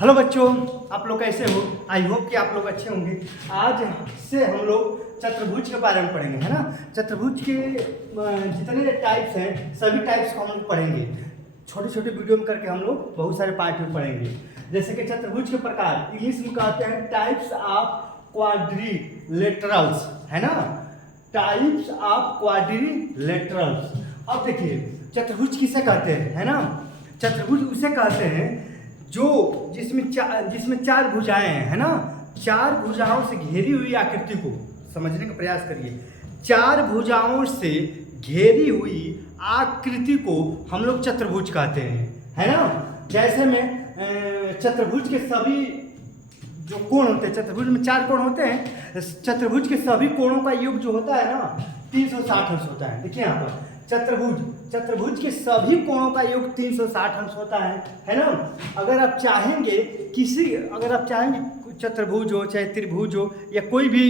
Hello बच्चों, आप लोग कैसे हो? आई होप कि आप लोग अच्छे होंगे। आज से हम लोग चतुर्भुज के बारे में पढ़ेंगे, है ना। चतुर्भुज के जितने टाइप्स हैं सभी टाइप्स को हम लोग पढ़ेंगे। छोटे छोटे वीडियो में करके हम लोग बहुत सारे पार्ट में पढ़ेंगे। जैसे कि चतुर्भुज के प्रकार इंग्लिश में कहते हैं टाइप्स ऑफ क्वाड्रिलेटरल्स, है ना। Types of quadrilaterals. अब देखिए चतुर्भुज किसे कहते हैं, है ना। चतुर्भुज उसे कहते हैं जो जिसमें चार भुजाएं हैं, है ना। चार भुजाओं से घेरी हुई आकृति को समझने का प्रयास करिए। चार भुजाओं से घेरी हुई आकृति को हम लोग चतुर्भुज कहते हैं, है ना। जैसे में चतुर्भुज के सभी जो कोण होते हैं, चतुर्भुज में चार कोण होते हैं। चतुर्भुज के सभी कोणों का योग जो होता है ना 360 अंश होता है। देखिए यहाँ पर चतुर्भुज के सभी कोणों का योग 360 अंश होता है ना। अगर आप चाहेंगे चतुर्भुज हो चाहे त्रिभुज हो या कोई भी,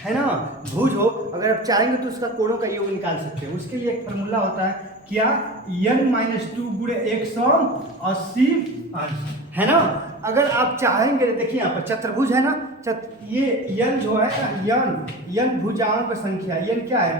है ना, भुज हो, अगर आप चाहेंगे तो उसका कोणों का योग निकाल सकते हैं। उसके लिए एक फार्मूला होता है, क्या, n-2 गुणे 180 अंश, है ना। अगर आप चाहेंगे, देखिए यहाँ पर चतुर्भुज है ना, ये n जो है n भुजाओं की संख्या, n क्या है,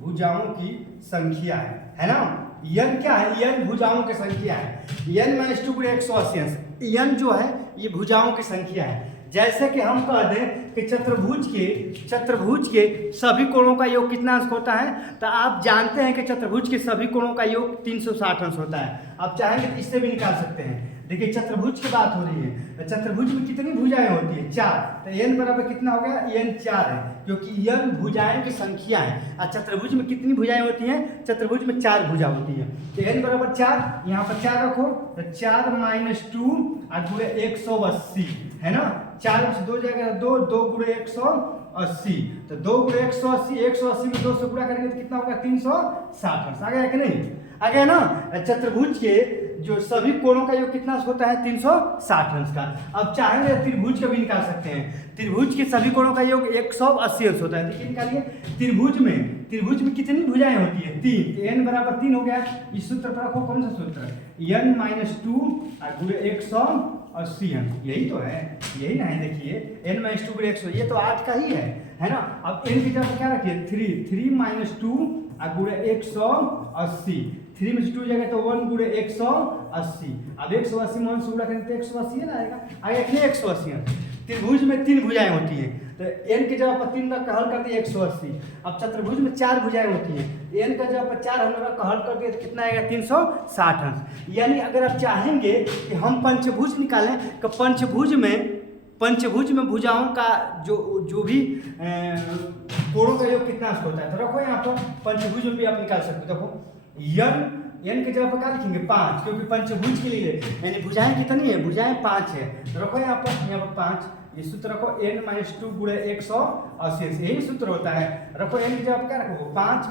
भुजाओं की संख्या है ना। n क्या है, n भुजाओं की संख्या है। n-2 गुणे 180 अंश, n जो है ये भुजाओं की संख्या है। जैसे कि हम कह दें कि चतुर्भुज के सभी कोणों का योग कितना अंश होता है, तो आप जानते हैं कि चतुर्भुज के सभी कोणों का योग 360 अंश होता है। आप चाहेंगे तो इससे भी निकाल सकते हैं। देखिए चतुर्भुज की बात हो रही है, तो चतुर्भुज में कितनी भुजाएं होती है, 4। तो n बराबर कितना हो गया, n 4 है, क्योंकि n भुजाएं की संख्या है। और चतुर्भुज में कितनी भुजाएं होती हैं, चतुर्भुज में 4 भुजा होती है। तो n बराबर 4, यहाँ पर 4 रखो, तो 4 - 2 और गुणे 180, है ना। 4 से 2 जाएगा 2 गुणे 180, तो 2 गुणे 180 में 2 से गुणा करेंगे तो कितना होगा, 360 अंश। आ गया कि नहीं, आ गया ना। चतुर्भुज के जो सभी कोणों का योग कितना होता है, 360 अंश का। अब चाहेंगे त्रिभुज का भी निकाल सकते हैं। त्रिभुज के सभी कोणों का योग 180 अंश होता है। देखिए निकालिए, त्रिभुज में कितनी भुजाएं होती है, 3। n बराबर 3 हो गया। इस सूत्र पर रखो, कौन सा सूत्र, n-2 गुणे 180 अंश, यही तो है, यही ना है। देखिए n-2 गुणे 100, ये तो 8 का ही है ना। अब n की जगह क्या रखिए, 3 - 2 गुणे 180, 3 में से 2 जाएगा तो 1 गुणे 180। अब 180 में 1 से गुणा करेंगे तो 180 ना आएगा, आगे कितने 180 है। त्रिभुज में 3 भुजाएं होती हैं, तो n के जगह पर 3 रख कर हल करते हैं 180। अब चतुर्भुज में 4 भुजाएं होती हैं, n का जगह पर 4 हम रख कर हल करते हैं तो कितना आएगा, 360 अंश। यानी अगर आप चाहेंगे कि हम पंचभुज निकालें, तो पंचभुज में भुजाओं का जो भी कोणों का योग कितना होता है, तो रखो यहाँ पर पंचभुज में भी आप निकाल सकते हो। देखो n के जगह पर क्या लिखेंगे, 5, क्योंकि पंचभुज के लिए यानी भुजाएं कितनी है, भुजाएं 5 है, तो रखो यहाँ पर 5। ये सूत्र रखो, n-2 गुणे 180, यही सूत्र होता है। रखो n की जगह पर क्या रखो, 5 -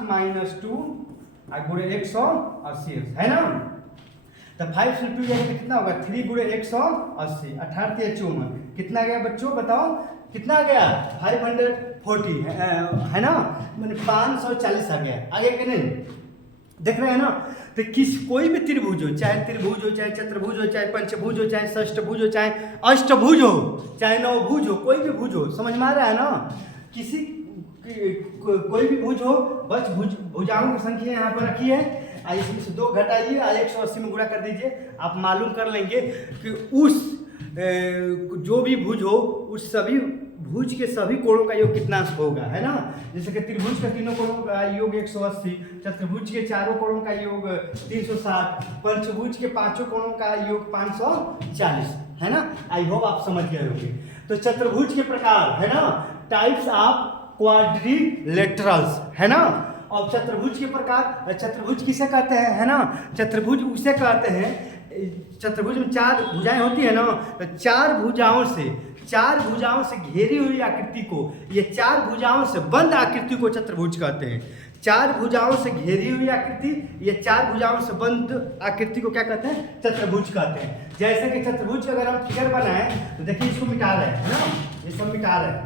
2 गुणे 180, है ना। तो 5 से 2 जाएगा कितना होगा, 3 गुणे 180, 18 × 54, कितना गया बच्चों, बताओ कितना गया, 540 है ना, मैंने 540 आ गया। आगे कि नहीं, देख रहे हैं ना। तो कोई भी त्रिभुज हो, चाहे चतुर्भुज हो, चाहे पंचभुज हो, चाहे षष्ठभुज हो, चाहे अष्टभुज हो, चाहे नवभुज हो, कोई भी भुज हो, समझ में आ रहा है ना। कोई भी भुज हो, बस भुजाओं की संख्या यहाँ पर रखी है, इसमें से 2 घटाइए और 180 में गुणा कर दीजिए। आप मालूम कर लेंगे कि उस जो भी भुज हो उस सभी भुज के सभी कोणों का योग कितना होगा, है ना। जैसे कि त्रिभुज के तीनों कोणों का योग 180, चतुर्भुज के चारों कोणों का योग 360, पंचभुज के 5 कोणों का योग 540, है ना। आई होप आप समझ गए होंगे। तो चतुर्भुज के प्रकार, है ना, टाइप्स ऑफ क्वाड्रिलेटरल्स, है ना। और चतुर्भुज के प्रकार, चतुर्भुज किसे कहते हैं, है ना। चतुर्भुज उसे कहते हैं, चतुर्भुज में 4 भुजाएं होती है ना, तो 4 भुजाओं से घेरी हुई आकृति को, ये 4 भुजाओं से बंद आकृति को चतुर्भुज कहते हैं। 4 भुजाओं से घेरी हुई आकृति, ये 4 भुजाओं से बंद आकृति को क्या कहते हैं, चतुर्भुज कहते हैं। जैसे कि चतुर्भुज का अगर हम फिगर बनाएं तो देखिए इसको मिटा रहे हैं, है ना, ये सब मिटा रहे हैं।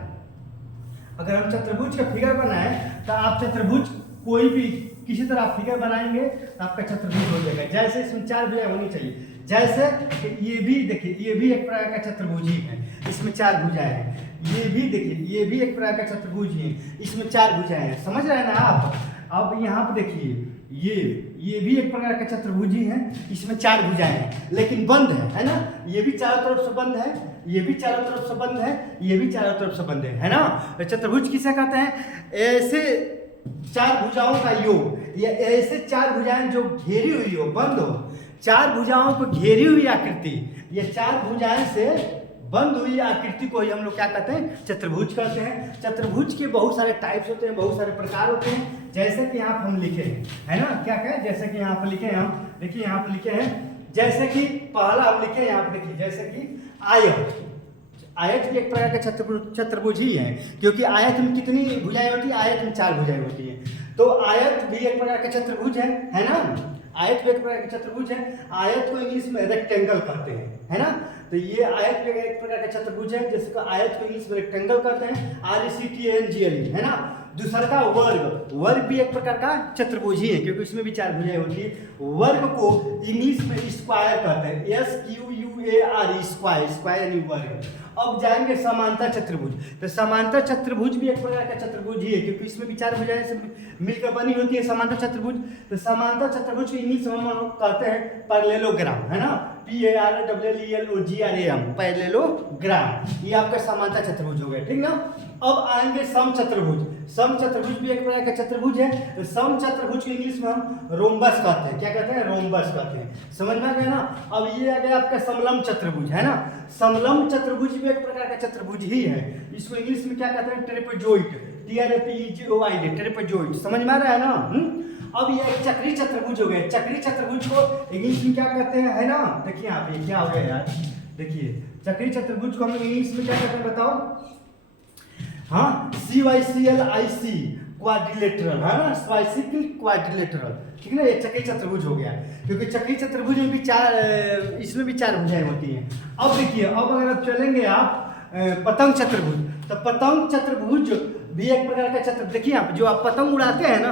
अगर हम चतुर्भुज का फिगर बनाएं तो आप चतुर्भुज कोई भी किसी तरह आप फिगर बनाएंगे तो आपका चतुर्भुज हो जाएगा। जैसे इसमें 4 भुजाएं होनी चाहिए, जैसे कि ये भी देखिए, ये भी एक प्रकार का चतुर्भुज ही है, इसमें 4 भुजाएं हैं। ये भी देखिए, ये भी एक प्रकार का चतुर्भुज ही है, इसमें 4 भुजाएं हैं। समझ रहे हैं ना आप? अब यहाँ पे देखिए, ये भी एक प्रकार का चतुर्भुज ही है, इसमें 4 भुजाएं हैं, लेकिन बंद है ना? ये भी चारों तरफ से बंद है, ये भी चारों तरफ से बंद है, ये भी चारों तरफ से बंद है ना? तो चतुर्भुज किसे कहते हैं? ऐसे 4 भुजाओं का योग, या ऐसे 4 भुजाएं जो घेरी हुई हो, बंद हो, 4 भुजाओं को घेरी हुई आकृति, ये 4 भुजाएं से बंद हुई आकृति को ही हम लोग क्या कहते हैं? चतुर्भुज कहते हैं। चतुर्भुज के बहुत सारे टाइप्स होते हैं, बहुत सारे प्रकार होते हैं, जैसे कि यहाँ पर हम लिखे हैं, है ना? क्या कहें? जैसे कि यहाँ पर लिखे हैं हम, देखिए यहाँ पर लिखे हैं, जैसे कि पहला हम लिखे यहाँ पर देखिए, जैसे कि आयत। आयत भी एक प्रकार का चतुर्भुज ही है, क्योंकि आयत में कितनी भुजाएं होती है? आयत में 4 भुजाएं होती है। तो आयत भी एक प्रकार का चतुर्भुज है ना? आयत भी एक प्रकार का चतुर्भुज है। आयत को इंग्लिश में रेक्टेंगल कहते हैं, है ना? तो ये आयत भी एक प्रकार का चतुर्भुज है, जिसको आयत को इंग्लिश में रेक्टेंगल कहते हैं, RECTANGLE, है ना? दूसरा का वर्ग, वर्ग भी एक प्रकार का चतुर्भुज ही है, क्योंकि उसमें भी 4 भुजाएं होती है। वर्ग को इंग्लिश में स्क्वायर कहते हैं, SQUARE, स्क्वायर, स्क्वायर यानी वर्ग। अब जाएंगे समांतर चतुर्भुज। तो समांतर चतुर्भुज भी एक प्रकार का चतुर्भुज ही है, क्योंकि इसमें भी 4 भुजाएं से मिलकर बनी होती है समांतर चतुर्भुज। तो समांतर चतुर्भुज को इंग्लिश में हम कहते हैं पैरेललोग्राम, है ना? PARLLELOGRAM, parallelogram. ये आपका समांतर चतुर्भुज हो गया, ठीक ना? अब आएंगे समचतुर्भुज। समचतुर्भुज भी एक प्रकार का चतुर्भुज है। तो समचतुर्भुज को इंग्लिश में हम रोम्बस कहते हैं। क्या कहते हैं? रोम्बस कहते हैं। समझ में आ गया ना? अब ये आ गया आपका समलंब चतुर्भुज, है ना? समलंब चतुर्भुज भी एक प्रकार का चतुर्भुज ही है। इसको इंग्लिश में क्या कहते हैं? ट्रेपेजोइड, TRAPEZOID, ट्रेपेजोइड। समझ में आ रहा है ना? अब ये एक चक्री चतुर्भुज हो गया। चक्री चतुर्भुज को इंग्लिश में क्या कहते हैं, है ना? देखिए यहाँ पे क्या हो गया यार, देखिए चक्री चतुर्भुज को हम इंग्लिश में क्या कहते हैं बताओ? हाँ, CYCLIC, क्वाड्रिलेटरल, है ना? साइक्लिक क्वाड्रिलेटरल, ठीक है ना? ये चक्री चतुर्भुज हो गया, क्योंकि चक्री चतुर्भुज में भी 4, इसमें भी 4 भुजाएं होती हैं। अब देखिए, अब अगर आप चलेंगे आप पतंग चतुर्भुज, तो पतंग चतुर्भुज भी एक प्रकार का चतुर्भुज। देखिए आप जो आप पतंग उड़ाते हैं ना,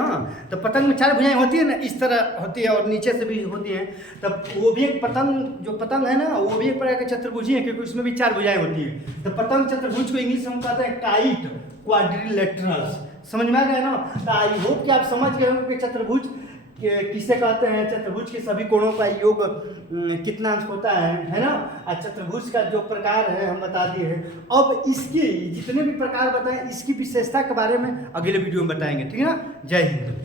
तो पतंग में 4 भुजाएं होती है ना, इस तरह होती है और नीचे से भी होती हैं। तब वो भी एक पतंग, जो पतंग है ना, वो भी एक प्रकार का चतुर्भुज ही है, क्योंकि उसमें भी 4 भुजाएं होती है। तो पतंग चतुर्भुज को इंग्लिश में हम कहते हैं काइट क्वाड्रिलेटरल्स। समझ में आ गया ना? तो आई होप कि आप समझ गए होंगे कि चतुर्भुज किसे कहते हैं, चतुर्भुज के सभी कोणों का योग कितना अंश होता है ना? और चतुर्भुज का जो प्रकार है हम बता दिए हैं। अब इसकी जितने भी प्रकार बताएं, इसकी विशेषता के बारे में अगले वीडियो में बताएंगे, ठीक है ना? जय हिंद।